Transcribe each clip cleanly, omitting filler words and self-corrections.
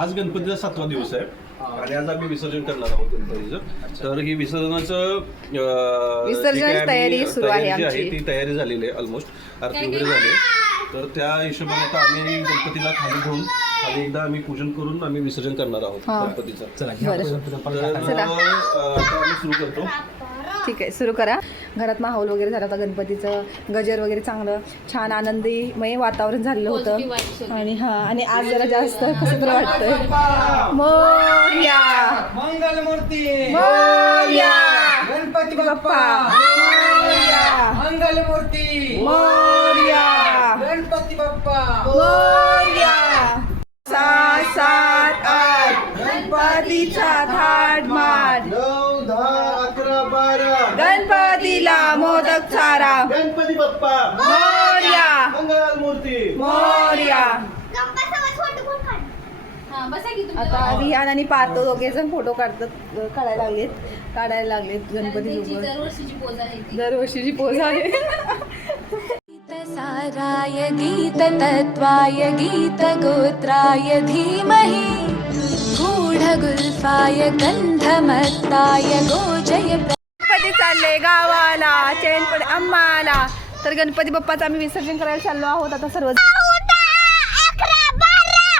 आज गणपतीचा 7वा दिवस आहे आणि आज आम्ही विसर्जन करणार आहोत गणपतीचं. तर ही विसर्जनाचं तयारी सुरू आहे आमची. ती तयारी झालेली आहे ऑलमोस्ट. आरती वगैरे झाली. तर त्या हिशोबाने आता आम्ही गणपतीला खाली घेऊन खाली एकदा आम्ही पूजन करून आम्ही विसर्जन करणार आहोत गणपतीचं. चला आता आम्ही सुरू करतो. ठीक आहे, सुरू करा. घरात माहोल वगैरे झाला होता गणपतीचं, गजर वगैरे चांगलं छान आनंदीमय वातावरण झालेलं होतं. आणि आणि आज जरा जास्त कसं तर वाटतंय. मोरया मंगलमूर्ती मोरया गणपती बाप्पा मोरया मंगलमूर्ती मोरया गणपती बाप्पा मोरया. 7 7 8 गणपतीचा थाट माट 9 10 11 12 गणपतीला मोदक चारा गणपती बाप्पा मोरया मंगलमूर्ती मोरया. आता रिहान आणि पार्थ दोघे जण फोटो काढायला लागलेत गणपती सोबत. दरवर्षीची पोज आहे. साराय गीत तत्वाय गीत गोत्राय धीमहि गूढगुल्फाय गंधमत्ताय गोजय. गणपती चालले गावाला चैन पडे आम्हाला. तर गणपती बाप्पाचं आम्ही विसर्जन करायला चाललो आहोत आता सर्व.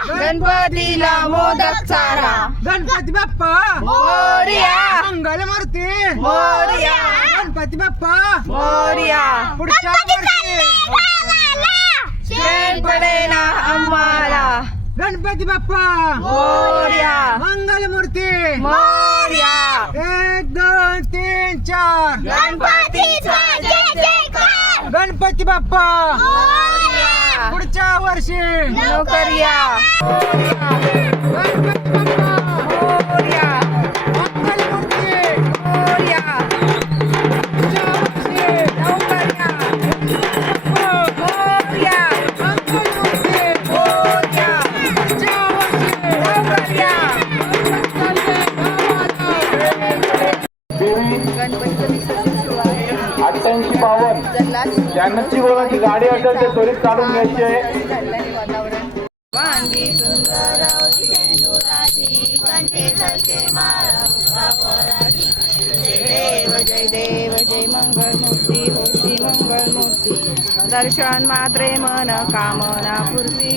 गणपतीला मोदक चारा गणपती बाप्पा मोरया मंगलमूर्ती मोरया गणपती बाप्पा मोरया. पुढच्या वर्षी चैन पडे ना आम्हाला गणपती बाप्पा मोरया मंगलमूर्ती मोरया. 1 2 3 4 गणपतीचा जय जयकार गणपती बाप्पा मोरया. पुढच्या वर्षी नोकर्या गणपती बाप्पा मोरया मंगलमूर्ती मोरया पुढच्या वर्षी नोकर्या मोरया मंगलमूर्ती मोरया पुढच्या वर्षी नोकर्या. गणपतीचं विसर्जन सुरू आहे. 8852 ज्यांची कोणाची गाडी असेल ते त्वरित काढून घ्यायची आहे. झालेलं वातावरण. वांगी सुंदर शेंदुराची कंठी झळके माळा मुक्ताफळाची. जय देव जय मंगलमूर्ती हो श्री मंगलमूर्ती. दर्शन मात्रे मन कामना पूर्ती.